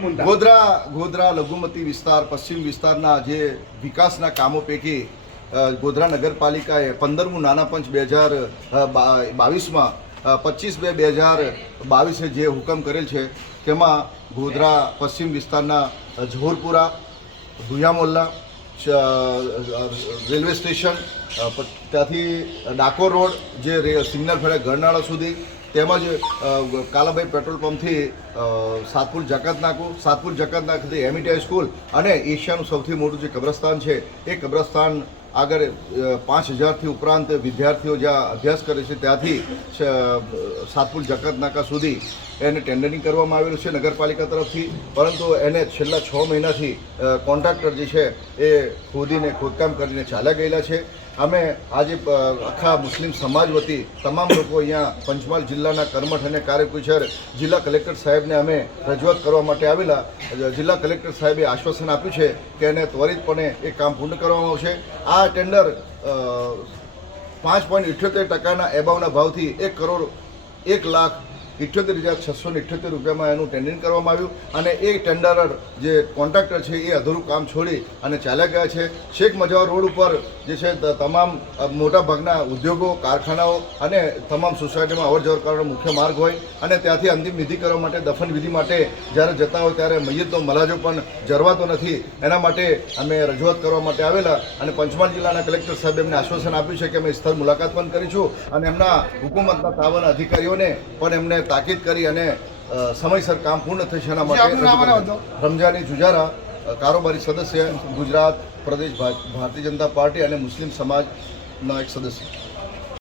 ગોધરા લઘુમતી વિસ્તાર પશ્ચિમ વિસ્તારના જે વિકાસના કામો પૈકી ગોધરા નગરપાલિકાએ 15મું નાના પંચ 2022માં 25/2/2022 જે હુકમ કરેલ છે તેમાં ગોધરા પશ્ચિમ વિસ્તારના જહોરપુરા, ભુયા મોલ્લા, રેલવે સ્ટેશન, ત્યાંથી ડાકોર રોડ જે સિગ્નલ ફળે ગરનાળા સુધી, તેમજ કાલાભાઈ પેટ્રોલ પંપથી સાતપુર જકાતનાકાથી એમઈટી સ્કૂલ અને એશિયાનું સૌથી મોટું જે કબ્રસ્તાન છે એ કબ્રસ્તાન આગળ 5000થી ઉપરાંત વિદ્યાર્થીઓ જ્યાં અભ્યાસ કરે છે ત્યાંથી સાતપુર જકાતનાકા સુધી એને ટેન્ડરિંગ કરવામાં આવેલું છે નગરપાલિકા તરફથી, પરંતુ એને છેલ્લા 6 મહિનાથી કોન્ટ્રાક્ટર જે છે એ ખોદકામ કરીને ચાલ્યા ગયેલા છે. અમે આજે આખા મુસ્લિમ સમાજ વતી તમામ લોકો અહીંયા પંચમહાલ જિલ્લાના કરમઠ અને કારેકુચર જિલ્લા કલેક્ટર સાહેબને અમે રજૂઆત કરવા માટે આવેલા. જિલ્લા કલેક્ટર સાહેબે આશ્વાસન આપ્યું છે કે એને ત્વરિતપણે એ કામ પૂર્ણ કરવામાં આવશે. આ ટેન્ડર 5.78% એબાવના ભાવથી 1,78,678 રૂપિયામાં એનું ટેન્ડરિંગ કરવામાં આવ્યું અને એ ટેન્ડરર જે કોન્ટ્રાક્ટર છે એ અધૂરું કામ છોડી અને ચાલ્યા ગયા છે. શેખ મજાવર રોડ ઉપર જે છે તમામ મોટાભાગના ઉદ્યોગો, કારખાનાઓ અને તમામ સોસાયટીમાં અવરજવર કરવાનો મુખ્ય માર્ગ હોય અને ત્યાંથી અંતિમ વિધિ કરવા માટે, દફન વિધિ માટે જ્યારે જતા હોય ત્યારે મૈયતનો મલાજો પણ જરવાતો નથી. એના માટે અમે રજૂઆત કરવા માટે આવેલા અને પંચમહાલ જિલ્લાના કલેક્ટર સાહેબ એમને આશ્વાસન આપ્યું છે કે અમે સ્થળ મુલાકાત પણ કરીશું અને એમના હુકુમતના તાબાના અધિકારીઓને પણ એમને તાકીદ કરી અને સમયસર કામ પૂર્ણ થશે એના માટે. રમજાની જુજારા, કારોબારી સદસ્ય, ગુજરાત પ્રદેશ ભારતીય જનતા પાર્ટી અને મુસ્લિમ સમાજના એક સદસ્ય.